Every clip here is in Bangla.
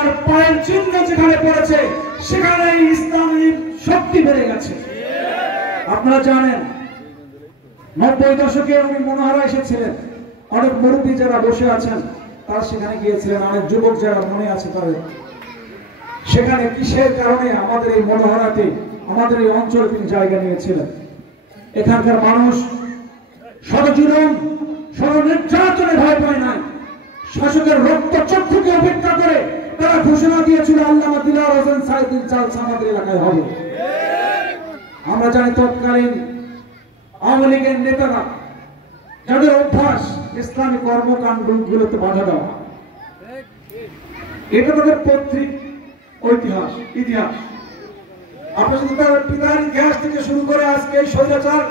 তার পায়ের চিহ্ন যেখানে পড়েছে সেখানে ইসলামের শক্তি বেড়ে গেছে। আপনারা জানেন 90 দশকে উনি মনোহরা এসেছিলেন, অনেক মুরব্বী যারা বসে আছেন তারা সেখানে গিয়েছিলেন, অনেক যুবক যারা মনে আছে তাদের সেখানে কিসের কারণে আমাদের এই মনোহরাতে আমাদের এই অঞ্চলে তিনি জায়গা নিয়েছিলেন। এখানকার মানুষ ষড়জুলুম ষড়নির্যাতনে ভয় পায় নাই, শাসকের রক্ত চক্ষুকে উপেক্ষা করে তারা ঘোষণা দিয়েছিল আল্লামা দিলওয়ার হোসেন সাইদুল জালসা আমাদের এলাকায় হবে। আমরা জানি তৎকালীন আওয়ামী লীগের নেতারা যাদের অভ্যাস ইসলামী কর্মকাণ্ডগুলোতে বাধা দেওয়া, এটা তাদের পৈতৃক ইতিহাস। আপনি যদি তার পিতার ইতিহাস থেকে শুরু করে আজকে স্বৈরাচার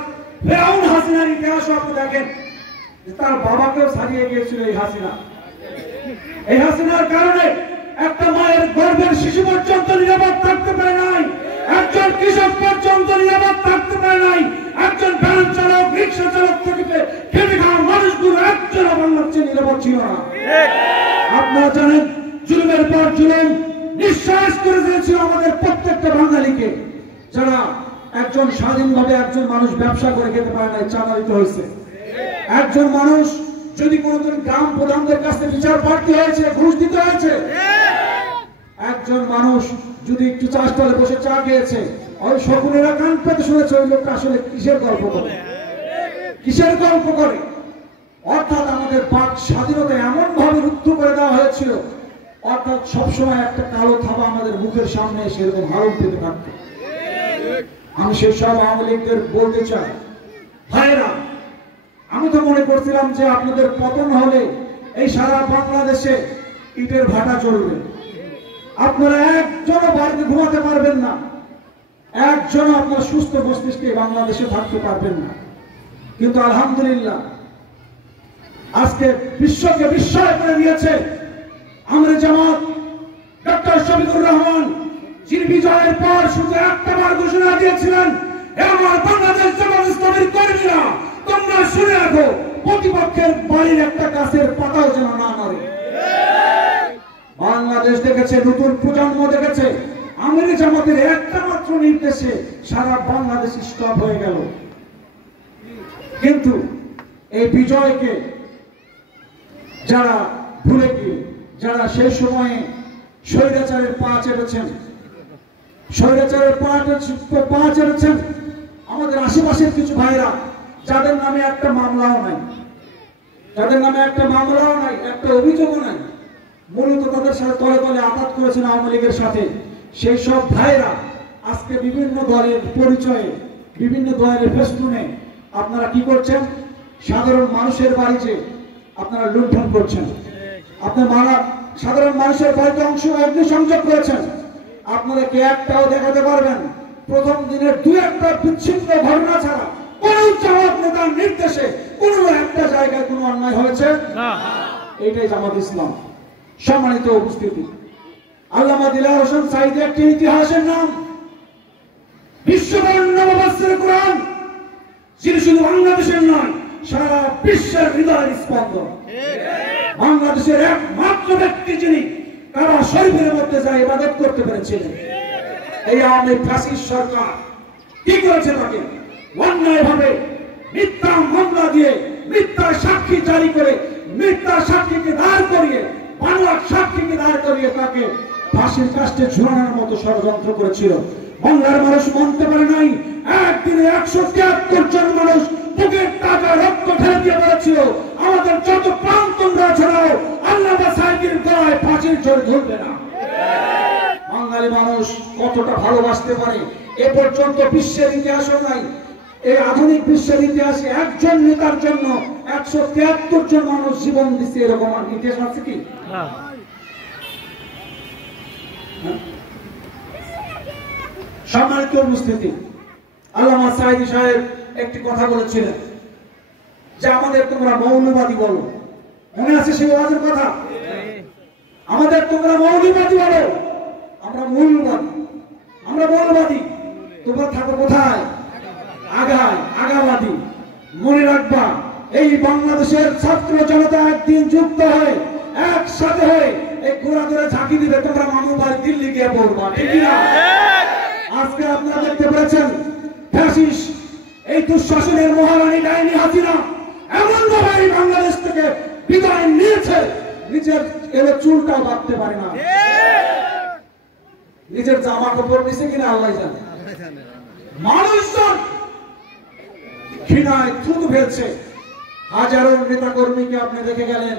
ফেরাউন হাসিনার ইতিহাসও আপনি দেখেন, তার বাবাকেও ছাড়িয়ে গিয়েছিল এই হাসিনার কারণে একটা মায়ের গর্ভের শিশু পর্যন্ত নিরাপদ থাকতে পারে নাই, একজন কৃষক পর্যন্ত নিরাপদ থাকতে পারে নাই, একজন ভ্যান চালক রিক্সা চালক থেকে খেটে খাওয়া মানুষগুলো একজন বাংলার চেয়ে নিরাপদ ছিল না। আপনারা জানেন জুলুমের পর জুলুম নিঃশ্বাস করে দিয়েছিল আমাদের প্রত্যেকটা বাঙালিকে, যারা একজন স্বাধীনভাবে একজন মানুষ ব্যবসা করে খেতে পারে নাই, চাঁদা দিতে হয়েছে। একজন মানুষ যদি কোনোদিন গ্রাম প্রধানদের কাছে বিচার প্রার্থী হয়েছে, ঘুষ দিতে হয়েছে। একজন মানুষ যদি একটু চা স্টলে বসে চা খেয়েছে, ওই শকুনেরা কান পেতে শুনেছে ওই লোকটা আসলে কিসের গল্প করে। অর্থাৎ আমাদের বাক স্বাধীনতা এমন ভাবে রুদ্ধ করে দেওয়া হয়েছিল, অর্থাৎ সবসময় একটা কালো থাবা আমাদের মুখের সামনে সেরকম হারণ পেতে থাকত। আমি সেই সব আওয়ামী লীগদের বলতে চাই, ভাইরা, আমি তো মনে করছিলাম যে আপনাদের পতন হলে এই সারা বাংলাদেশে ইটের ভাটা চলবে, আপনারা একজনও বাড়িতে ঘুমাতে পারবেন না, একজনও আপনার সুস্থ মস্তিষ্কে বাংলাদেশে থাকতে পারবেন না। কিন্তু আলহামদুলিল্লাহ আজকে বিশ্বকে বিস্ময় করে দিয়েছে আমাদের জামাত ডক্টর শফিকুর রহমান, যিনি বিজয়ের পর শুধু একটা বার ঘোষণা দিয়েছিলেন, আমার বাংলাদেশ জামাত ইসলামের কর্মীরা তোমরা শুনে রাখো, প্রতিপক্ষের বাড়ির একটা গাছের পাতাও যেন না নড়ে। বাংলাদেশ দেখেছে, নতুন প্রজন্ম দেখেছে, আমির জামাতের একটা মাত্র নির্দেশে সারা বাংলাদেশ স্টপ হয়ে গেল। কিন্তু এই বিজয়কে যারা ভুলে গিয়ে, যারা সেই সময়ে স্বৈরাচারের পা চেপেছেন, আমাদের আশেপাশের কিছু ভাইরা যাদের নামে একটা মামলাও নাই, একটা অভিযোগও নাই, মূলত তাদের সাথে তলে তলে আঘাত করেছেন আওয়ামী লীগের সাথে, সেই সব ভাইরা আজকে বিভিন্ন দলের পরিচয়ে, বিভিন্ন দলের ফেস্টুনে আপনারা কি করছেন? সাধারণ মানুষের বাড়িতে আপনারা লুণ্ঠন করছেন, আপনারা সাধারণ মানুষের বাড়িতে অগ্নিসংযোগ করেছেন। আপনাদেরকে একটাও দেখাতে পারবেন প্রথম দিনের দু একটা বিচ্ছিন্ন ঘটনা ছাড়া কোন জামাত নেতার নির্দেশে কোন একটা জায়গায় কোনো অন্যায় হয়েছে না। এইটাই জামাত ইসলাম। সম্মানিত উপস্থিতি, আল্লামা দিলওয়ার হোসেন সাইদি একটি ইতিহাসের নাম, বিশ্ববর্ণ মুফাসসির কোরআন, যিনি শুধু বাংলাদেশের নয় সারা বিশ্বের হৃদয়ের স্পন্দন। বাংলাদেশের একমাত্র ব্যক্তি যিনি কাবা শরীফের মধ্যে যায় ইবাদত করতে পেরেছিলেন। এই আওয়ামী ফ্যাসিস্ট সরকার কি করেছে? তাকে অন্যায়ভাবে মিথ্যা মামলা দিয়ে, মিথ্যা সাক্ষী জারি করে, মিথ্যা সাক্ষীকে দাঁড় করিয়ে, বানোয়াট সাক্ষীকে দাঁড় করিয়ে তাকে ফাঁসির কাস্টে ঝুলানোর মতো ষড়যন্ত্র করেছিল। বাংলার মানুষ মানতে পারে নাই। একদিনে 173 জন মানুষ বুকের তাজা রক্ত ঢেলে দিয়ে বলেছিল, আমাদের যত প্রাণ তোমরা ছড়াও, আল্লামা সাইদির গলায় ফাঁসির ঝড় ঝুলবে না। বাঙালি মানুষ কতটা ভালোবাসতে পারে এ পর্যন্ত বিশ্বের ইতিহাসও নাই। এই আধুনিক বিশ্বের ইতিহাসে একজন নেতার জন্য 173 জন মানুষ জীবন দিচ্ছে, এরকম ইতিহাস আছে কি? সম্মানিত উপস্থিতি, আল্লামা সাইদি সাহেব একটি কথা বলেছিলেন যে আমাদের তোমরা মৌলবাদী বলো। মনে আছে সেই ওয়াজের কথা? আমাদের তোমরা মৌলবাদী বলো, আমরা মৌলবাদী। তোমরা থাকো কোথায়? আগাবাদী। মনে রাখবা, এই বাংলাদেশের ছাত্র জনতা একদিন যুক্ত হয়ে, একসাথে হয়ে এই ঘোড়া ধরে ঝাঁকি দিবে, তোমরা মামু বাড়ি দিল্লি গিয়ে পড়বা, ঠিক না? আজকে আপনারা দেখতে পেয়েছেন ফ্যাসিস্ট এই দুঃশাসনের মহারানী ডাইনি হাসিনা এমন ভাবে এই বাংলাদেশ থেকে বিদায় নিয়েছে, নিজের এলো চুলটাও বাঁধতে পারে না, নিজের জামা কাপড় নিছে কিনা আল্লাহ জানে। মানুষজন ঘৃণায় থুতু ফেলছে, হাজারো নেতা কর্মীকে আপনি দেখে গেলেন